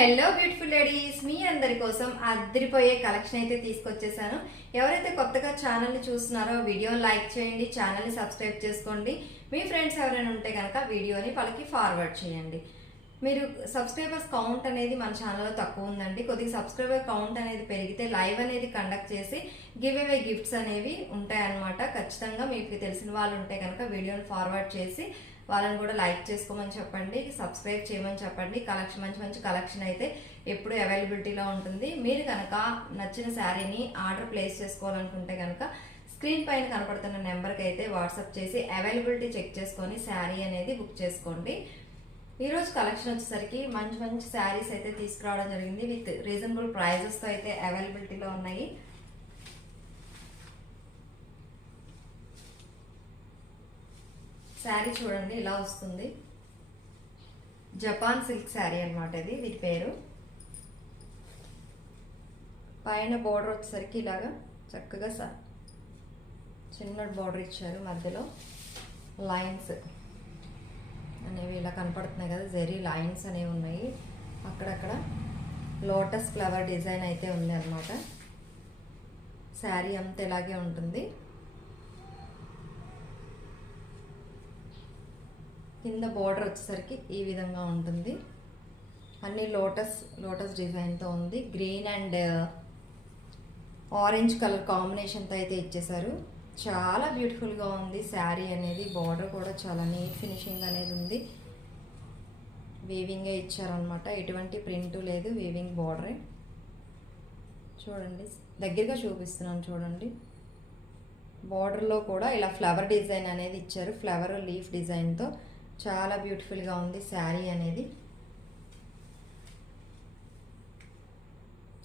Hello beautiful ladies, మీ అందరి కోసం అదిరిపోయే కలెక్షన్ అయితే తీసుకొచ్చేసాను. ఎవరైతే కొత్తగా ఛానల్ని చూస్తున్నారో వీడియోని లైక్ చేయండి, ఛానల్ని సబ్స్క్రైబ్ చేసుకోండి. మీ ఫ్రెండ్స్ ఎవరైనా ఉంటే కనుక వీడియోని వాళ్ళకి ఫార్వర్డ్ చేయండి. మీరు సబ్స్క్రైబర్స్ కౌంట్ అనేది మన ఛానల్లో తక్కువ ఉందండి. కొద్దిగా సబ్స్క్రైబర్ కౌంట్ అనేది పెరిగితే లైవ్ అనేది కండక్ట్ చేసి గివ్ అవే గిఫ్ట్స్ అనేవి ఉంటాయన్నమాట. ఖచ్చితంగా మీకు తెలిసిన వాళ్ళు ఉంటే కనుక వీడియోని ఫార్వర్డ్ చేసి వాళ్ళని కూడా లైక్ చేసుకోమని చెప్పండి, సబ్స్క్రైబ్ చేయమని చెప్పండి. కలెక్షన్ మంచి మంచి కలెక్షన్ అయితే ఎప్పుడు అవైలబిలిటీలో ఉంటుంది. మీరు కనుక నచ్చిన శారీని ఆర్డర్ ప్లేస్ చేసుకోవాలనుకుంటే కనుక స్క్రీన్ పైన కనపడుతున్న నెంబర్కి అయితే వాట్సాప్ చేసి అవైలబిలిటీ చెక్ చేసుకొని శారీ అనేది బుక్ చేసుకోండి. ఈరోజు కలెక్షన్ వచ్చేసరికి మంచి మంచి శారీస్ అయితే తీసుకురావడం జరిగింది. విత్ రీజనబుల్ ప్రైజెస్తో అయితే అవైలబిలిటీలో ఉన్నాయి. శారీ చూడండి ఇలా వస్తుంది. జపాన్ సిల్క్ శారీ అనమాట ఇది, వీటి పేరు. పైన బోర్డర్ వచ్చేసరికి ఇలాగా చక్కగా చిన్న బోర్డర్ ఇచ్చారు. మధ్యలో లైన్స్ అనేవి ఇలా కనపడుతున్నాయి కదా, జెరీ లైన్స్ అనేవి ఉన్నాయి. అక్కడక్కడ లోటస్ ఫ్లవర్ డిజైన్ అయితే ఉంది అనమాట. శారీ అంతా ఇలాగే ఉంటుంది. కింద బోర్డర్ వచ్చేసరికి ఈ విధంగా ఉంటుంది. అన్ని లోటస్ డిజైన్తో ఉంది. గ్రీన్ అండ్ ఆరెంజ్ కలర్ కాంబినేషన్తో అయితే ఇచ్చేసారు. చాలా బ్యూటిఫుల్గా ఉంది శారీ అనేది. బార్డర్ కూడా చాలా నీట్ ఫినిషింగ్ అనేది ఉంది. వీవింగే ఇచ్చారనమాట, ఎటువంటి ప్రింట్ లేదు, వీవింగ్ బార్డరే. చూడండి, దగ్గరగా చూపిస్తున్నాను చూడండి. బార్డర్లో కూడా ఇలా ఫ్లవర్ డిజైన్ అనేది ఇచ్చారు, ఫ్లవర్ లీఫ్ డిజైన్తో. చాలా బ్యూటిఫుల్గా ఉంది శారీ అనేది.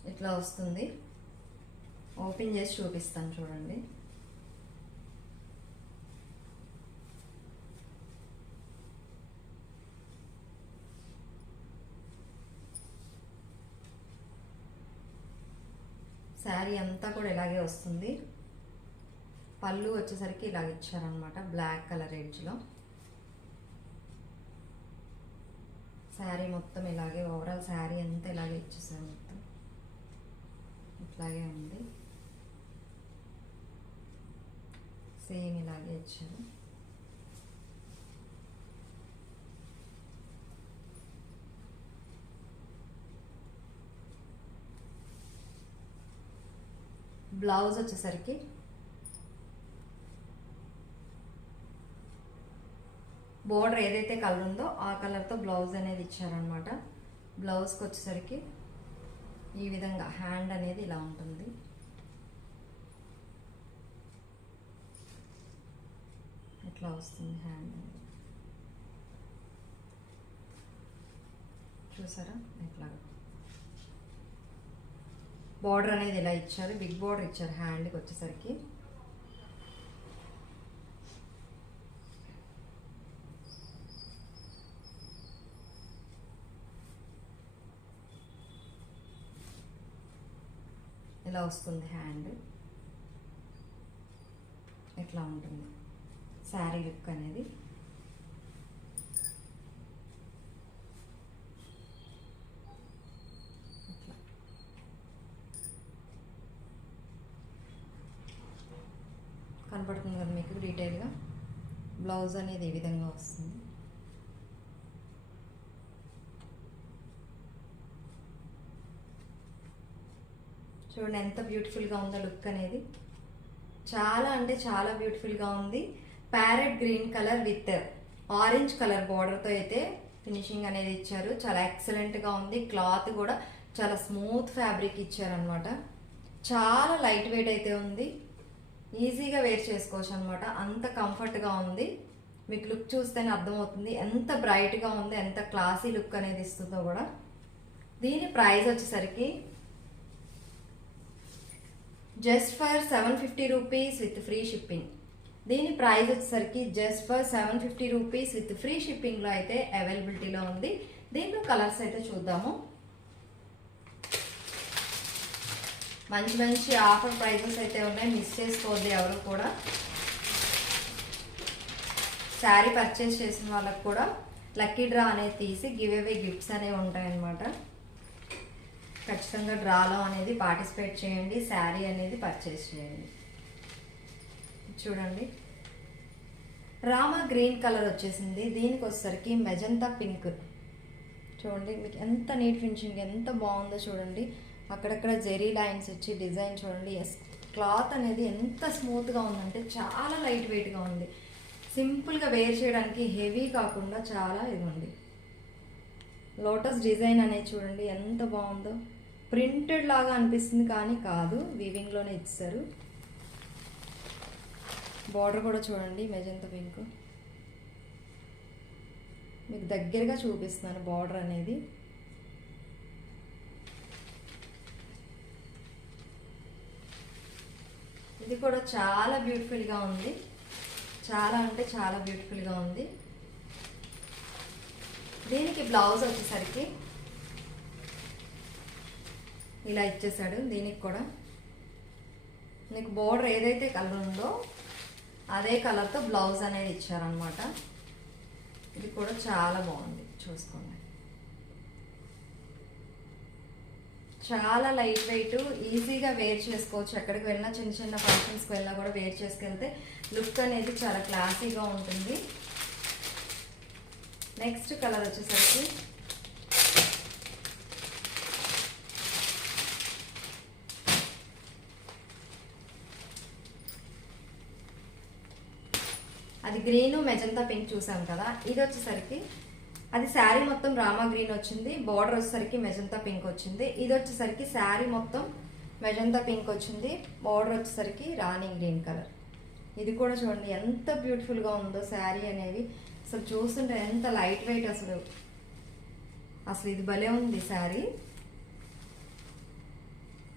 ఇట్లా వస్తుంది. ఓపెన్ చేసి చూపిస్తాను చూడండి. శారీ అంతా కూడా ఇలాగే వస్తుంది. పళ్ళు వచ్చేసరికి ఇలాగ ఇచ్చారనమాట, బ్లాక్ కలర్ ఎడ్జ్లో. శారీ మొత్తం ఇలాగే, ఓవరాల్ శారీ అంతా ఇలాగే ఇచ్చేసారు. మొత్తం ఇట్లాగే ఉంది, సేమ్ ఇలాగే ఇచ్చారు. బ్లౌజ్ వచ్చేసరికి బోర్డర్ ఏదైతే కలర్ ఉందో ఆ కలర్తో బ్లౌజ్ అనేది ఇచ్చారనమాట. బ్లౌజ్కి వచ్చేసరికి ఈ విధంగా హ్యాండ్ అనేది ఇలా ఉంటుంది. ఇట్లా వస్తుంది హ్యాండ్ అనేది, చూసారా? ఇట్లా బార్డర్ అనేది ఇలా ఇచ్చారు, బిగ్ బార్డర్ ఇచ్చారు హ్యాండ్కి వచ్చేసరికి. ఇలా వస్తుంది హ్యాండ్. ఇట్లా ఉంటుంది శారీ లుక్ అనేది. ఇట్లా కనపడుతుంది కదా మీకు డీటెయిల్గా. బ్లౌజ్ అనేది ఈ విధంగా వస్తుంది. చూడండి ఎంత బ్యూటిఫుల్గా ఉందో లుక్ అనేది. చాలా అంటే చాలా బ్యూటిఫుల్గా ఉంది. Parrot green colour with orange colour బార్డర్తో అయితే ఫినిషింగ్ అనేది ఇచ్చారు. చాలా ఎక్సలెంట్గా ఉంది. క్లాత్ కూడా చాలా స్మూత్ ఫ్యాబ్రిక్ ఇచ్చారనమాట. చాలా లైట్ వెయిట్ అయితే ఉంది. ఈజీగా వేర్ చేసుకోవచ్చు అనమాట, అంత కంఫర్ట్గా ఉంది. మీకు లుక్ చూస్తేనే అర్థమవుతుంది ఎంత బ్రైట్గా ఉందో, ఎంత క్లాసీ లుక్ అనేది ఇస్తుందో కూడా. దీని ప్రైస్ వచ్చేసరికి just for 750 rupees with free shipping. దీని ప్రైస్ వచ్చేసరికి just for 750 rupees with free షిప్పింగ్లో అయితే అవైలబిలిటీలో ఉంది. దీంట్లో కలర్స్ అయితే చూద్దాము. మంచి మంచి ఆఫర్ ప్రైజెస్ అయితే ఉన్నాయి, మిస్ చేసుకోవద్దు ఎవరు కూడా. శారీ పర్చేస్ చేసిన వాళ్ళకి కూడా లక్కీ డ్రా అనేది తీసి గివ్ అవే గిఫ్ట్స్ అనేవి ఉంటాయన్నమాట. ఖచ్చితంగా డ్రాలో అనేది పార్టిసిపేట్ చేయండి, శారీ అనేది పర్చేస్ చేయండి. చూడండి రామా గ్రీన్ కలర్ వచ్చేసింది, దీనికి వచ్చేసరికి మెజంతా పింక్. చూడండి మీకు ఎంత నీట్ ఫినిషింగ్, ఎంత బాగుందో చూడండి. అక్కడక్కడ జెరీ లైన్స్ వచ్చి డిజైన్ చూడండి. క్లాత్ అనేది ఎంత స్మూత్గా ఉందంటే చాలా లైట్ వెయిట్గా ఉంది. సింపుల్గా వేర్ చేయడానికి హెవీ కాకుండా చాలా ఇదిగోండి. లోటస్ డిజైన్ అనేది చూడండి ఎంత బాగుందో. ప్రింటెడ్ లాగా అనిపిస్తుంది కానీ కాదు, వీవింగ్లోనే ఇచ్చారు. బార్డర్ కూడా చూడండి మెజంతా పింక్. మీకు దగ్గరగా చూపిస్తున్నాను బార్డర్ అనేది. ఇది కూడా చాలా బ్యూటిఫుల్గా ఉంది, చాలా అంటే చాలా బ్యూటిఫుల్గా ఉంది. దీనికి బ్లౌజ్ వచ్చేసరికి ఇలా ఇచ్చేసాడు. దీనికి కూడా మీకు బోర్డర్ ఏదైతే కలర్ ఉందో అదే కలర్తో బ్లౌజ్ అనేది ఇచ్చారనమాట. ఇది కూడా చాలా బాగుంది, చూసుకోండి. చాలా లైట్ వెయిట్, ఈజీగా వేర్ చేసుకోవచ్చు. ఎక్కడికి వెళ్ళినా చిన్న చిన్న ఫంక్షన్స్కి వెళ్ళినా కూడా వేర్ చేసుకెళ్తే లుక్ అనేది చాలా క్లాసీగా ఉంటుంది. నెక్స్ట్ కలర్ వచ్చేసరికి అది గ్రీను మెజంతా పింక్ చూసాం కదా. ఇది వచ్చేసరికి అది శారీ మొత్తం రామా గ్రీన్ వచ్చింది, బార్డర్ వచ్చేసరికి మెజంతా పింక్ వచ్చింది. ఇది వచ్చేసరికి శారీ మొత్తం మెజంతా పింక్ వచ్చింది, బార్డర్ వచ్చేసరికి రాణి గ్రీన్ కలర్. ఇది కూడా చూడండి ఎంత బ్యూటిఫుల్గా ఉందో శారీ అనేది. అసలు చూస్తుంటే ఎంత లైట్ వెయిట్, అసలు ఇది భలే ఉంది శారీ.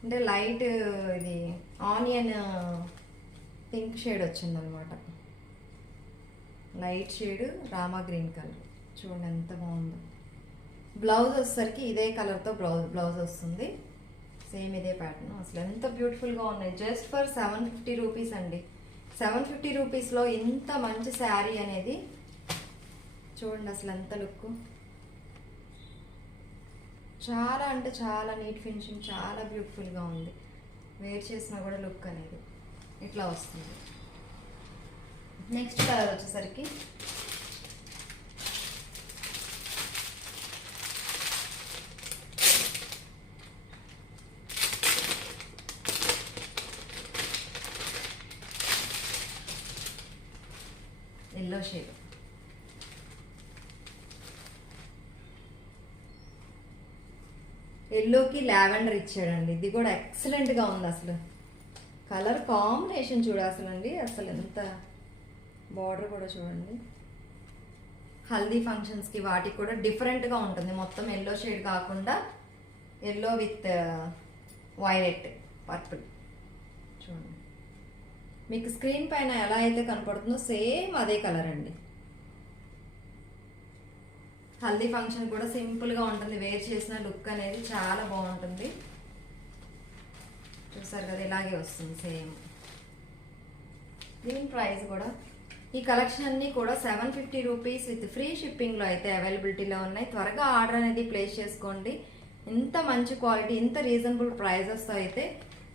అంటే లైట్ ఇది ఆనియన్ పింక్ షేడ్ వచ్చిందనమాట, light shade Rama green colour. చూడండి ఎంత బాగుందో. బ్లౌజ్ వచ్చేసరికి ఇదే కలర్తో బ్లౌజ్ వస్తుంది, సేమ్ ఇదే ప్యాటర్న్. అసలు ఎంత బ్యూటిఫుల్గా ఉన్నాయి. జస్ట్ ఫర్ 750 రూపీస్ అండి. 750 రూపీస్లో ఇంత మంచి శారీ అనేది చూడండి. అసలు ఎంత లుక్, చాలా అంటే చాలా నీట్ ఫినిషింగ్, చాలా బ్యూటిఫుల్గా ఉంది. వేర్ చేసినా కూడా లుక్ అనేది ఇట్లా వస్తుంది. నెక్స్ట్ కలర్ వచ్చేసరికి ఎల్లో షేడ్. ఎల్లోకి లావెండర్ ఇచ్చాడండి. ఇది కూడా ఎక్సలెంట్గా ఉంది. అసలు కలర్ కాంబినేషన్ చూడాల్సిందండి, అసలు ఎంత. బార్డర్ కూడా చూడండి. హల్దీ ఫంక్షన్స్కి వాటికి కూడా డిఫరెంట్గా ఉంటుంది. మొత్తం ఎల్లో షేడ్ కాకుండా ఎల్లో విత్ వైలెట్ పర్పుల్. చూడండి మీకు స్క్రీన్ పైన ఎలా అయితే కనపడుతుందో సేమ్ అదే కలర్ అండి. హల్దీ ఫంక్షన్ కూడా సింపుల్గా ఉంటుంది, వేర్ చేసిన లుక్ అనేది చాలా బాగుంటుంది. చూసారు కదా, ఇలాగే వస్తుంది సేమ్. దీని ప్రైస్ కూడా, ఈ కలెక్షన్ అన్నీ కూడా 750 రూపీస్ విత్ ఫ్రీ షిప్పింగ్లో అయితే అవైలబిలిటీలో ఉన్నాయి. త్వరగా ఆర్డర్ అనేది ప్లేస్ చేసుకోండి. ఇంత మంచి క్వాలిటీ, ఇంత రీజనబుల్ ప్రైజెస్తో అయితే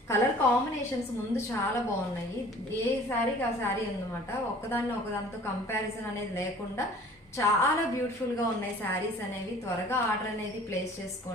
కలర్ కాంబినేషన్స్ ముందు చాలా బాగున్నాయి. ఏ శారీకి ఆ శారీ ఉందన్నమాట, ఒకదానితో కంపారిజన్ అనేది లేకుండా చాలా బ్యూటిఫుల్గా ఉన్నాయి శారీస్ అనేవి. త్వరగా ఆర్డర్ అనేది ప్లేస్ చేసుకోండి.